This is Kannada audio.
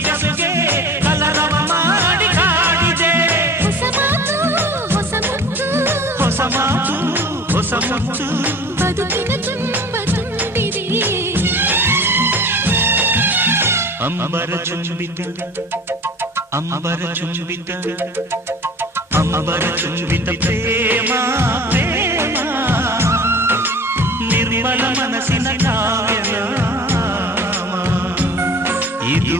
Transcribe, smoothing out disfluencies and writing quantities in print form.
ಸೊಗಸುಗೆ ಕಲರವ ಮಾಡಿ ಕಾಡಿದೆ. ಹೊಸ ಮಾತು ಹೊಸ ಮುತ್ತು, ಹೊಸ ಮಾತು ಹೊಸ ಮುತ್ತು ಬದುಕಿನ ತುಂಬ ತುಂಬಿದೆ. ಅಂಬರ ಚುಂಬಿತ ಅಂಬರ ಚುಂಬಿತ ಅಂಬರ ಚುಂಬಿತ ಪ್ರೇಮ ಪ್ರೇಮ ನಿರ್ಮಲ ಮನಸ್ಸಿನ ಕಾವ್ಯನಾಮ ಇದು